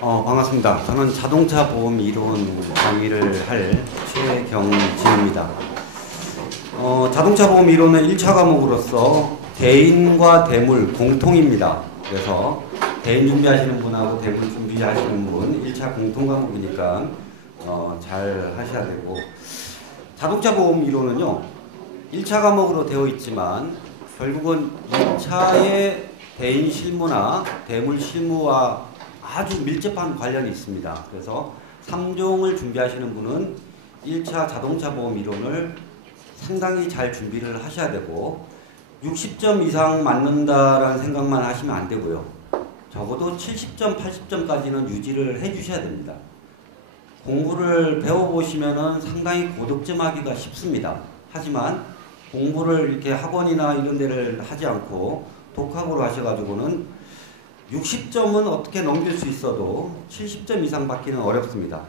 반갑습니다. 저는 자동차 보험 이론 강의를 할 최경진입니다. 자동차 보험 이론은 1차 과목으로서 대인과 대물 공통입니다. 그래서 대인 준비하시는 분하고 대물 준비하시는 분 1차 공통 과목이니까 잘 하셔야 되고, 자동차 보험 이론은요 1차 과목으로 되어 있지만 결국은 2차의 대인 실무나 대물 실무와 아주 밀접한 관련이 있습니다. 그래서 3종을 준비하시는 분은 1차 자동차 보험 이론을 상당히 잘 준비를 하셔야 되고, 60점 이상 맞는다라는 생각만 하시면 안 되고요. 적어도 70점, 80점까지는 유지를 해 주셔야 됩니다. 공부를 배워보시면은 상당히 고득점하기가 쉽습니다. 하지만 공부를 이렇게 학원이나 이런 데를 하지 않고 독학으로 하셔가지고는 60점은 어떻게 넘길 수 있어도 70점 이상 받기는 어렵습니다.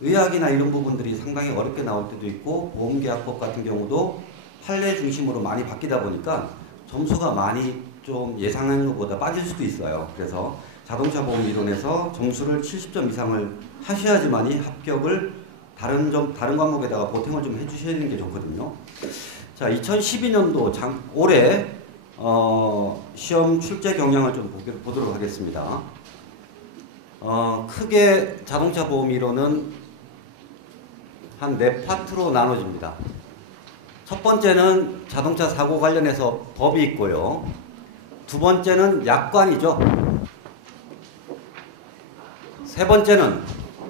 의학이나 이런 부분들이 상당히 어렵게 나올 때도 있고, 보험계약법 같은 경우도 판례 중심으로 많이 바뀌다 보니까 점수가 많이 좀 예상한 것보다 빠질 수도 있어요. 그래서 자동차 보험 이론에서 점수를 70점 이상을 하셔야지만이 합격을 다른 과목에다가 보탬을 좀 해주셔야 되는 게 좋거든요. 자, 2012년도 올해 시험 출제 경향을 좀 보도록 하겠습니다. 크게 자동차 보험 이론은 한 4파트로 나눠집니다. 첫 번째는 자동차 사고 관련해서 법이 있고요. 두 번째는 약관이죠. 세 번째는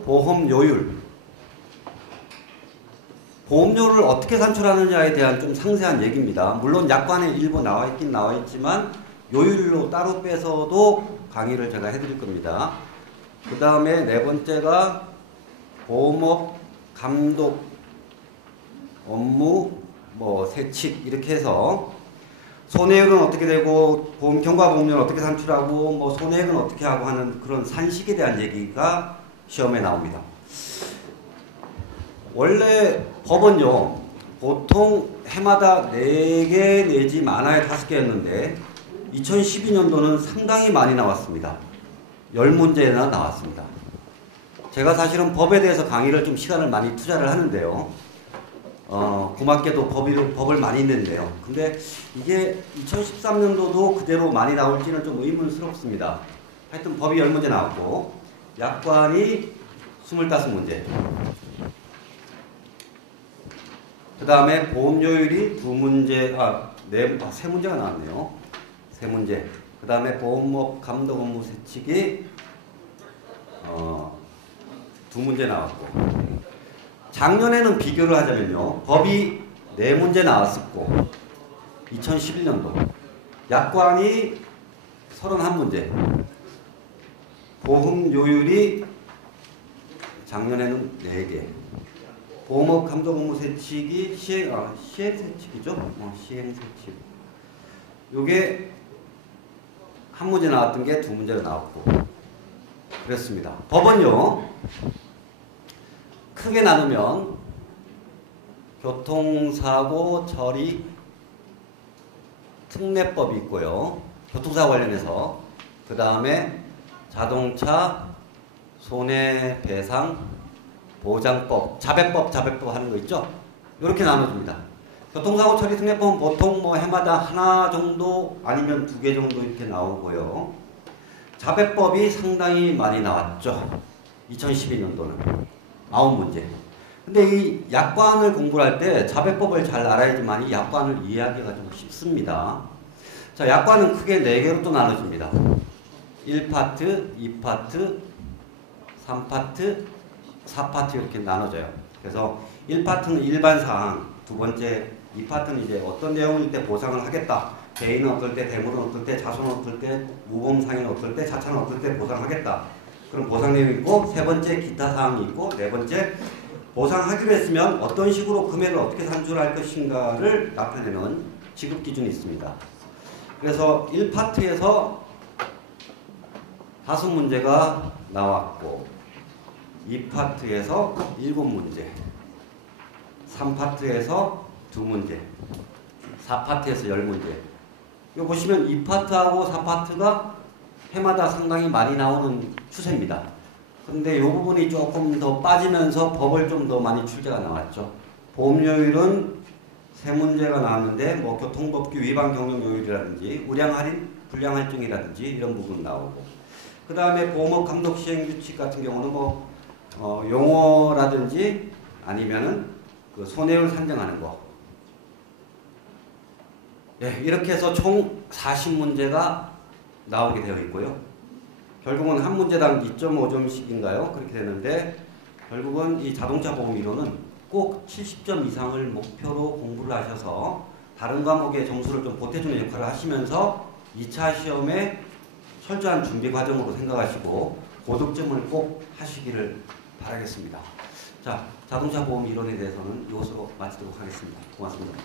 보험료율. 보험료를 어떻게 산출하느냐에 대한 좀 상세한 얘기입니다. 물론 약관에 일부 나와 있긴 나와 있지만 요율로 따로 빼서도 강의를 제가 해드릴 겁니다. 그 다음에 네 번째가 보험업 감독 업무 세칙, 이렇게 해서 손해액은 어떻게 되고 보험 경과 보험료는 어떻게 산출하고 손해액은 어떻게 하고 하는 그런 산식에 대한 얘기가 시험에 나옵니다. 원래 법은요 보통 해마다 4개 내지 많아야 5개였는데 2012년도는 상당히 많이 나왔습니다. 10문제나 나왔습니다. 제가 사실은 법에 대해서 강의를 좀 시간을 많이 투자를 하는데요. 고맙게도 법을 많이 냈네요. 근데 이게 2013년도도 그대로 많이 나올지는 좀 의문스럽습니다. 하여튼 법이 10문제 나왔고, 약관이 25문제. 그 다음에 보험료율이 3문제가 나왔네요. 3문제. 그 다음에 보험업 감독 업무 세칙이 2문제 나왔고, 작년에는 비교를 하자면요 법이 4문제 나왔었고 2011년도 약관이 31문제, 보험료율이 작년에는 4개, 보험업 감독 업무 세칙이 시행세칙이죠. 시행세칙. 요게 1문제 나왔던 게 2문제로 나왔고 그랬습니다. 법은요 크게 나누면 교통사고 처리 특례법이 있고요. 교통사고 관련해서. 그 다음에 자동차 손해배상 보장법, 자배법 하는 거 있죠? 이렇게 나눠집니다. 교통사고 처리 특례법은 보통 해마다 하나 정도 아니면 2개 정도 이렇게 나오고요. 자배법이 상당히 많이 나왔죠. 2012년도는 9문제. 근데 이 약관을 공부를 할 때 자배법을 잘 알아야지만 이 약관을 이해하기가 좀 쉽습니다. 자, 약관은 크게 4개로 또 나눠집니다. 1파트, 2파트, 3파트, 4파트 이렇게 나눠져요. 그래서 1파트는 일반사항, 두 번째 2파트는 이제 어떤 내용일 때 보상을 하겠다. 개인은 어떨 때, 대물은 어떨 때, 자손은 어떨 때, 무보험상인은 어떨 때, 자차는 어떨 때 보상하겠다. 그런 보상 내용이 있고, 세 번째 기타 사항이 있고, 네 번째 보상하기로 했으면 어떤 식으로 금액을 어떻게 산출할 것인가를 나타내는 지급 기준이 있습니다. 그래서 1파트에서 5문제가 나왔고, 2파트에서 7문제, 3파트에서 2문제, 4파트에서 10문제. 이거 보시면 2파트하고 4파트가 해마다 상당히 많이 나오는 추세입니다. 근데 이 부분이 조금 더 빠지면서 법을 좀 더 많이 출제가 나왔죠. 보험료율은 세 문제가 나왔는데 뭐 교통법규 위반 경영요율이라든지 우량 할인, 불량 할증이라든지 이런 부분 나오고, 그 다음에 보험업 감독 시행 규칙 같은 경우는 뭐 용어라든지 아니면은 그 손해율 산정하는 거. 네, 이렇게 해서 총 40문제가 나오게 되어 있고요. 결국은 한 문제당 2.5점씩인가요? 그렇게 되는데, 결국은 이 자동차 보험 이론은 꼭 70점 이상을 목표로 공부를 하셔서 다른 과목의 점수를 좀 보태주는 역할을 하시면서 2차 시험에 철저한 준비 과정으로 생각하시고 고득점을 꼭 하시기를 바라겠습니다. 자, 자동차 보험 이론에 대해서는 이것으로 마치도록 하겠습니다. 고맙습니다.